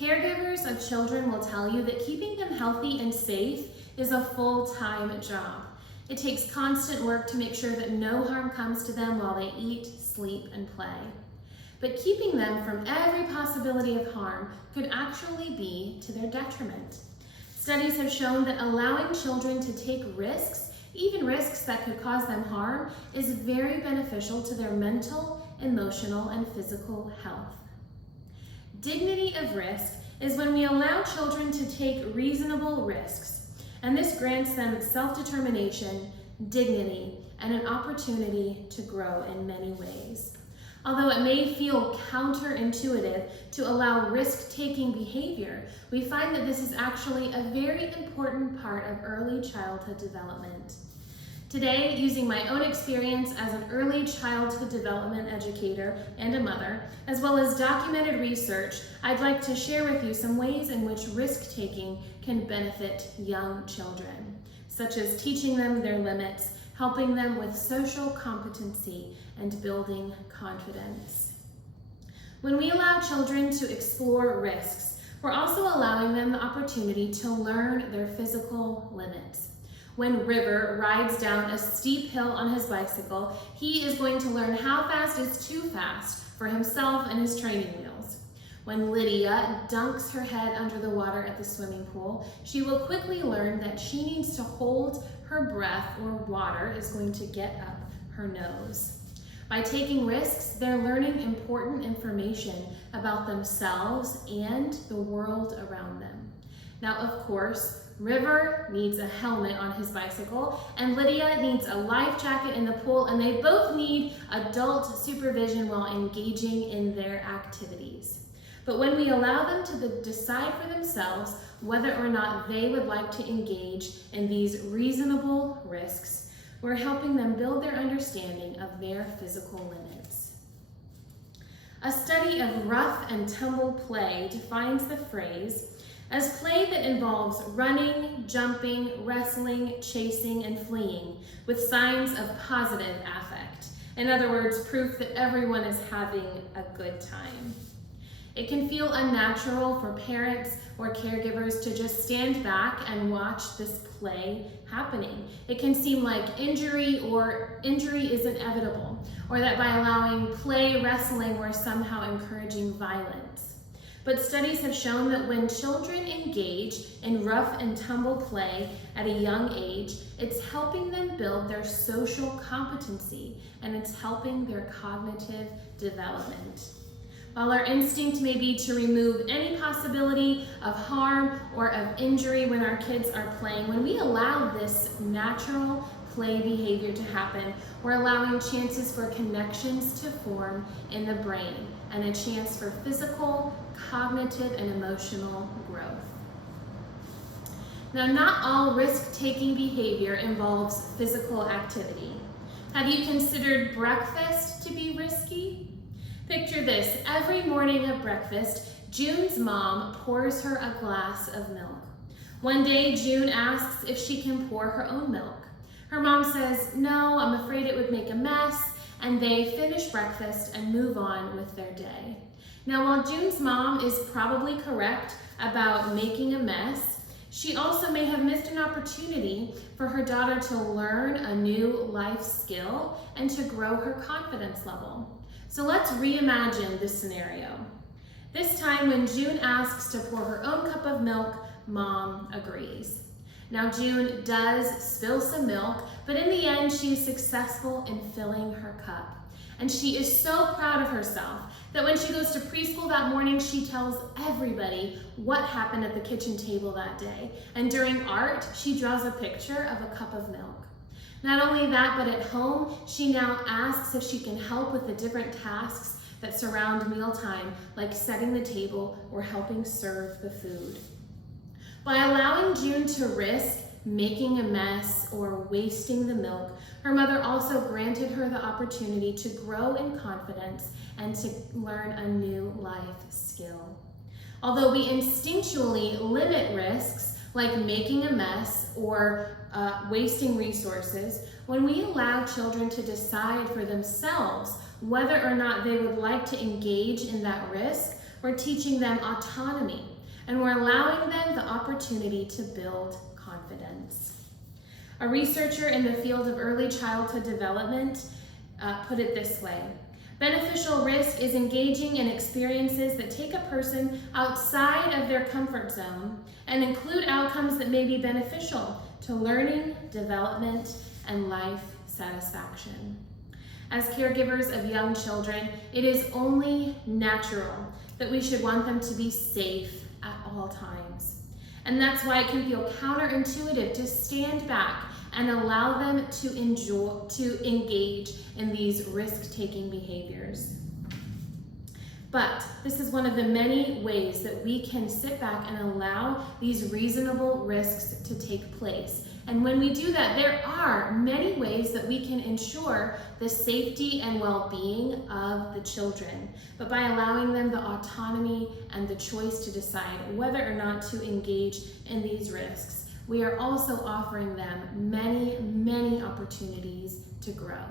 Caregivers of children will tell you that keeping them healthy and safe is a full-time job. It takes constant work to make sure that no harm comes to them while they eat, sleep, and play. But keeping them from every possibility of harm could actually be to their detriment. Studies have shown that allowing children to take risks, even risks that could cause them harm, is very beneficial to their mental, emotional, and physical health. Dignity of risk is when we allow children to take reasonable risks, and this grants them self-determination, dignity, and an opportunity to grow in many ways. Although it may feel counterintuitive to allow risk-taking behavior, we find that this is actually a very important part of early childhood development. Today, using my own experience as an early childhood development educator and a mother, as well as documented research, I'd like to share with you some ways in which risk-taking can benefit young children, such as teaching them their limits, helping them with social competency, and building confidence. When we allow children to explore risks, we're also allowing them the opportunity to learn their physical limits. When River rides down a steep hill on his bicycle, he is going to learn how fast is too fast for himself and his training wheels. When Lydia dunks her head under the water at the swimming pool, she will quickly learn that she needs to hold her breath or water is going to get up her nose. By taking risks, they're learning important information about themselves and the world around them. Now, of course, River needs a helmet on his bicycle, and Lydia needs a life jacket in the pool, and they both need adult supervision while engaging in their activities. But when we allow them to decide for themselves whether or not they would like to engage in these reasonable risks, we're helping them build their understanding of their physical limits. A study of rough and tumble play defines the phrase as play that involves running, jumping, wrestling, chasing, and fleeing with signs of positive affect. In other words, proof that everyone is having a good time. It can feel unnatural for parents or caregivers to just stand back and watch this play happening. It can seem like injury is inevitable, or that by allowing play wrestling, we're somehow encouraging violence. But studies have shown that when children engage in rough and tumble play at a young age, it's helping them build their social competency, and it's helping their cognitive development. While our instinct may be to remove any possibility of harm or of injury when our kids are playing, when we allow this natural play behavior to happen, we're allowing chances for connections to form in the brain and a chance for physical, cognitive, and emotional growth. Now, not all risk-taking behavior involves physical activity. Have you considered breakfast to be risky? Picture this: every morning at breakfast, June's mom pours her a glass of milk. One day, June asks if she can pour her own milk. Her mom says, "No, I'm afraid it would make a mess," and they finish breakfast and move on with their day. Now, while June's mom is probably correct about making a mess, she also may have missed an opportunity for her daughter to learn a new life skill and to grow her confidence level. So let's reimagine this scenario. This time when June asks to pour her own cup of milk, Mom agrees. Now June does spill some milk, but in the end she is successful in filling her cup. And she is so proud of herself that when she goes to preschool that morning, she tells everybody what happened at the kitchen table that day. And during art, she draws a picture of a cup of milk. Not only that, but at home, she now asks if she can help with the different tasks that surround mealtime, like setting the table or helping serve the food. By allowing June to risk making a mess or wasting the milk, her mother also granted her the opportunity to grow in confidence and to learn a new life skill. Although we instinctually limit risks, like making a mess or wasting resources, when we allow children to decide for themselves whether or not they would like to engage in that risk, we're teaching them autonomy, and we're allowing them the opportunity to build confidence. A researcher in the field of early childhood development put it this way: beneficial risk is engaging in experiences that take a person outside of their comfort zone and include outcomes that may be beneficial to learning, development, and life satisfaction. As caregivers of young children, it is only natural that we should want them to be safe at all times. And that's why it can feel counterintuitive to stand back and allow them to engage in these risk-taking behaviors. But this is one of the many ways that we can sit back and allow these reasonable risks to take place. And when we do that, there are many ways that we can ensure the safety and well-being of the children, but by allowing them the autonomy and the choice to decide whether or not to engage in these risks, we are also offering them many, many opportunities to grow.